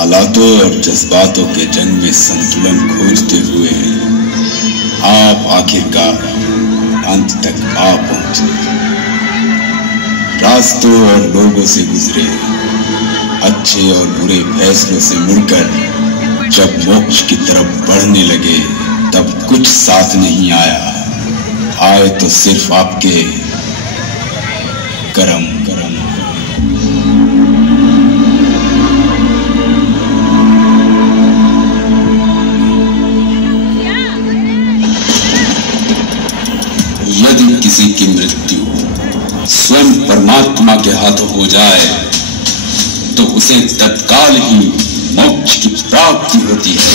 हालातों और जज्बातों के जंग में संतुलन खोजते हुए आप आखिरकार अंत तक आ पहुंचे। रास्तों और लोगों से गुजरे, अच्छे और बुरे फैसलों से मुड़कर जब मोक्ष की तरफ बढ़ने लगे तब कुछ साथ नहीं आया। आए तो सिर्फ आपके कर्म। यदि किसी की मृत्यु स्वयं परमात्मा के हाथों हो जाए तो उसे तत्काल ही मोक्ष की प्राप्ति होती है।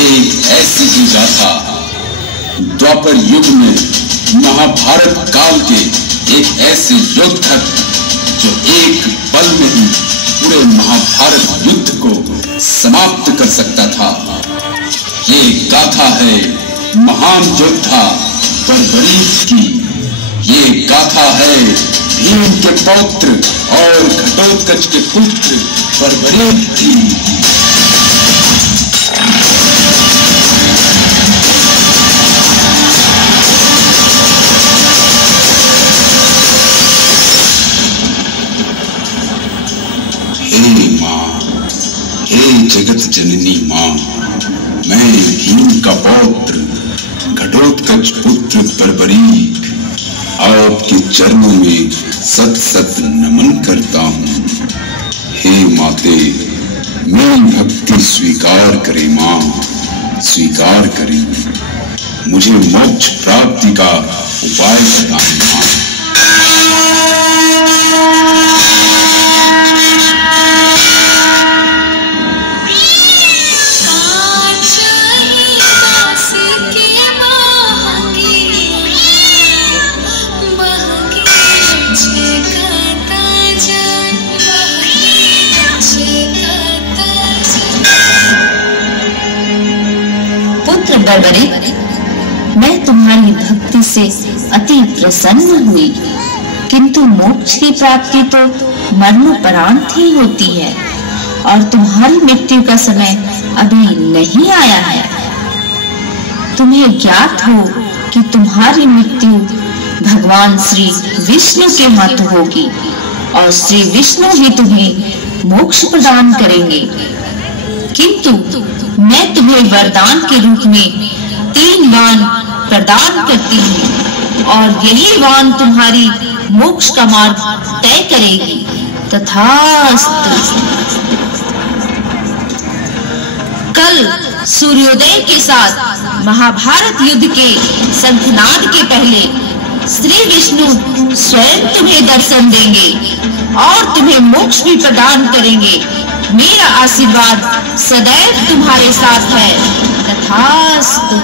एक ऐसी ही गाथा द्वापर युग में महाभारत काल के एक ऐसे योद्धक जो एक पल में ही पूरे महाभारत युद्ध को समाप्त कर सकता था। ये गाथा है महान योद्धा बर्बरीक की। ये गाथा है भीम के पौत्र और घटोत्कच के पुत्र बर्बरीक की। हे मां, हे जगत जननी मां, मैं भीम का पौत्र घटोत्कच पुत्र बर्बरीक आपके चरणों में सत सत नमन करता हूँ। हे माते, मेरी भक्ति स्वीकार करे मां, स्वीकार करे। मुझे मोक्ष प्राप्ति का उपाय बताएं मां। बर्बरीक, मैं तुम्हारी भक्ति से अति प्रसन्न हुई, किंतु मोक्ष की प्राप्ति तो मरणोपरांत ही होती है और तुम्हारी मृत्यु का समय अभी नहीं आया है। तुम्हें ज्ञात हो कि तुम्हारी मृत्यु भगवान श्री विष्णु के हाथों होगी और श्री विष्णु ही तुम्हें मोक्ष प्रदान करेंगे। किंतु मैं तुम्हें वरदान के रूप में 3 वाण प्रदान करती हूँ और यही वाण तुम्हारी मोक्ष का मार्ग तय करेगी। तथास्तु। कल सूर्योदय के साथ महाभारत युद्ध के शंखनाद के पहले श्री विष्णु स्वयं तुम्हें दर्शन देंगे और तुम्हें मोक्ष भी प्रदान करेंगे। मेरा आशीर्वाद सदैव तुम्हारे साथ है। तथास्तु।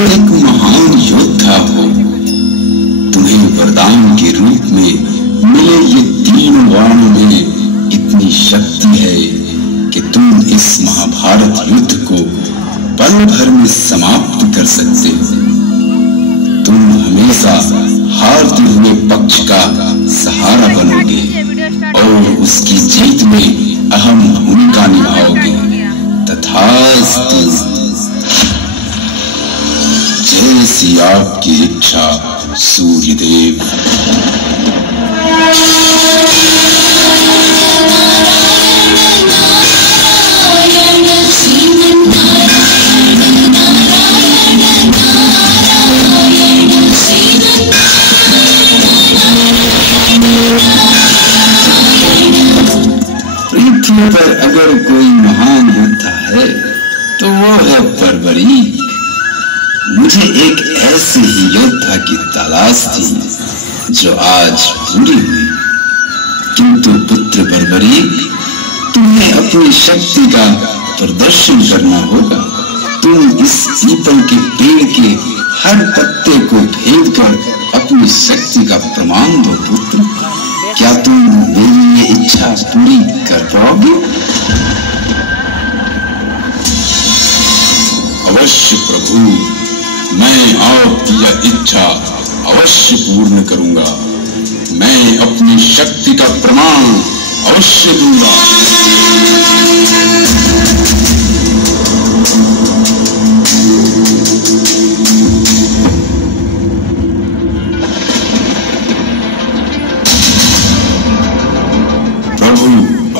एक महान योद्धा हो। तुम्हें वरदान के रूप में मिले ये 3 वाणों में इतनी शक्ति है कि तुम इस महाभारत युद्ध को पल भर में समाप्त कर सकते हो। तुम हमेशा हारते हुए पक्ष का सहारा बनोगे और उसकी जीत में अहम भूमिका निभाओगे। तथास्तु। जैसी आपकी इच्छा सूर्यदेव। पृथ्वी पर अगर कोई महान योद्धा है तो वो है बर्बरीक। मुझे एक ऐसे ही योद्धा की तलाश थी जो आज पूरी हुई। किंतु पुत्र बर्बरीक, तुम्हें अपनी शक्ति का प्रदर्शन करना होगा। तुम इस पीपल के पेड़ के हर पत्ते को भेद कर अपनी शक्ति का प्रमाण दो पुत्र। क्या तुम मेरी ये इच्छा पूरी कर पाओगे? अवश्य प्रभु, मैं आपकी यह इच्छा अवश्य पूर्ण करूंगा। मैं अपनी शक्ति का प्रमाण अवश्य दूंगा।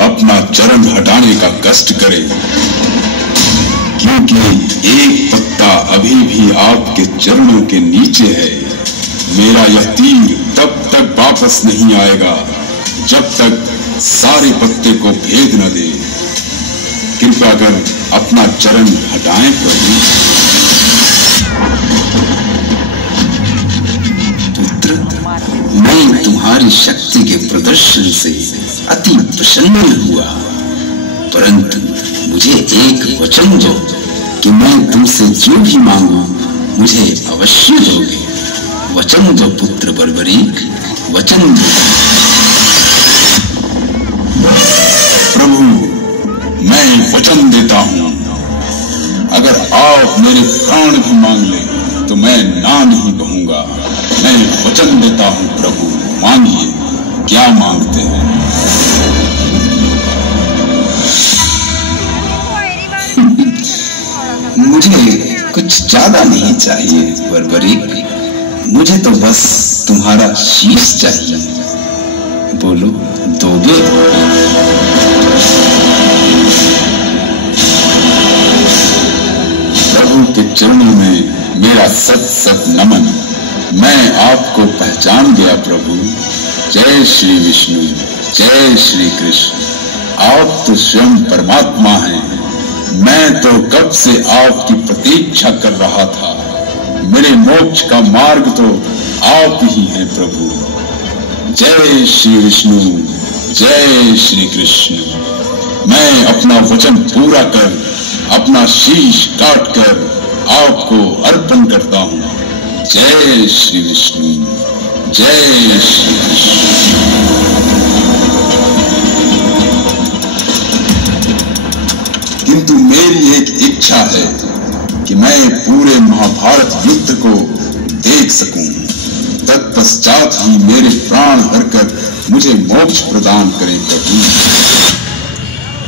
अपना चरण हटाने का कष्ट करें, क्योंकि एक पत्ता अभी भी आपके चरणों के नीचे है। मेरा यह तीर तब तक वापस नहीं आएगा जब तक सारे पत्ते को भेद न दे। कृपया कर अपना चरण हटाएं प्रभु। पुत्र, मैं तुम्हारी शक्ति के प्रदर्शन से अति प्रसन्न हुआ, परंतु मुझे एक वचन दो कि मैं तुमसे जो भी मांगू मुझे अवश्य दोगे। वचन दो पुत्र बर्बरीक, वचन दो। प्रभु, मैं वचन देता हूँ, अगर आप मेरे प्राण भी मांग ले तो मैं ना नहीं कहूंगा। मैं वचन देता हूँ प्रभु, मांगिए, क्या मांगते हैं? मुझे कुछ ज्यादा नहीं चाहिए बर्बरीक, मुझे तो बस तुम्हारा शीश चाहिए। बोलो, दोगे? प्रभु के चरणों में मेरा सत सत नमन। मैं आपको पहचान गया प्रभु। जय श्री विष्णु, जय श्री कृष्ण। आप तो स्वयं परमात्मा हैं। मैं तो कब से आपकी प्रतीक्षा कर रहा था। मेरे मोक्ष का मार्ग तो आप ही हैं प्रभु। जय श्री विष्णु, जय श्री कृष्ण। मैं अपना वचन पूरा कर अपना शीश काट कर आपको अर्पण करता हूँ। जय श्री विष्णु, जय श्री कृष्ण। किंतु मेरी एक इच्छा है कि मैं पूरे महाभारत युद्ध को देख सकूं। तत्पश्चात ही मेरे प्राण हरकर मुझे मोक्ष प्रदान करें प्रभु।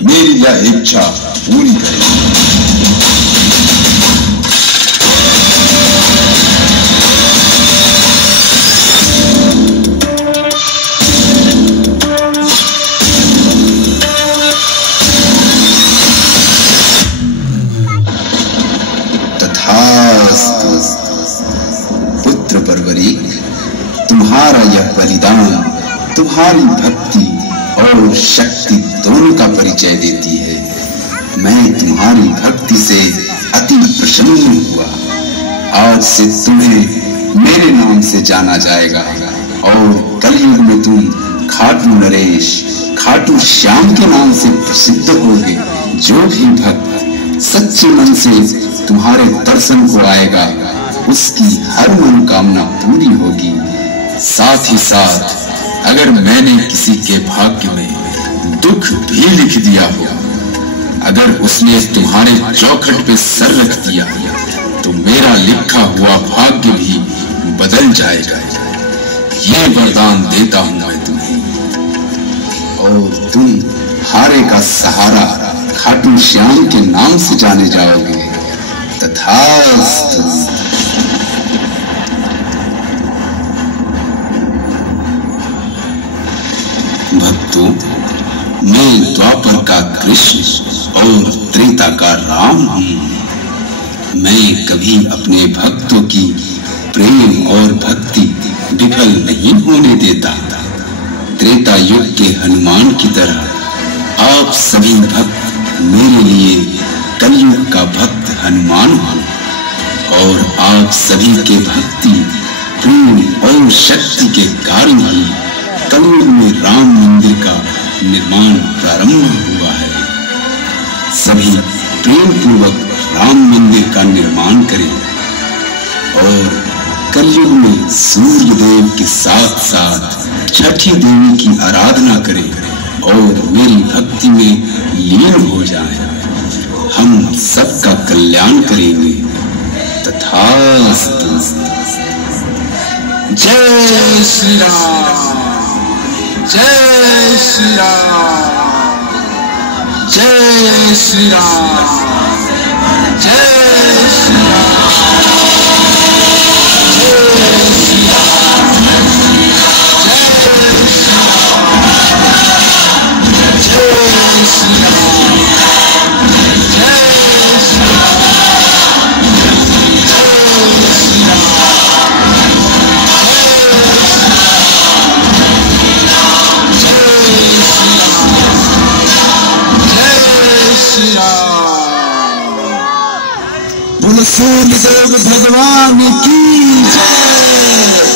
मेरी यह इच्छा पूरी करें। पुत्र बर्बरीक, तुम्हारा यह बलिदान तुम्हारी भक्ति और शक्ति दोनों का परिचय देती है। मैं तुम्हारी भक्ति से अति प्रसन्न हुआ। आज से तुम्हें मेरे नाम से जाना जाएगा और कलयुग में तुम खाटू नरेश, खाटू श्याम के नाम से प्रसिद्ध होगे। जो भी भक्त सच्चे मन से तुम्हारे दर्शन को आएगा उसकी हर मनोकामना पूरी होगी। साथ ही साथ अगर मैंने किसी के भाग्य में दुख भी लिख दिया हो, अगर उसने तुम्हारे चौखट पे सर रख दिया तो मेरा लिखा हुआ भाग्य भी बदल जाएगा। ये वरदान देता हूं मैं तुम्हें। और तुम हारे का सहारा खाटू श्याम के नाम से जाने जाओगे। तथास्तु। भक्तों, मैं द्वापर का कृष्ण और त्रेता का राम हूं। मैं कभी अपने भक्तों की प्रेम और भक्ति विफल नहीं होने देता। त्रेता युग के हनुमान की तरह आप सभी भक्त मेरे लिए कलयुग का भक्त हनुमान हो और आप सभी के भक्ति, प्रेम और शक्ति के कारण ही कलयुग में राम मंदिर का निर्माण प्रारंभ हुआ है। सभी प्रेम पूर्वक राम मंदिर का निर्माण करें और कलयुग में सूर्य देव के साथ साथ छठी देवी की आराधना करें और मेरी भक्ति में लीन हो जाएं। हम सबका कल्याण करेंगे। तथास्तु। जय श्री राम, जय श्री राम, जय श्री राम, जय श्री राम। बोलो सूर्य देव भगवान की जय।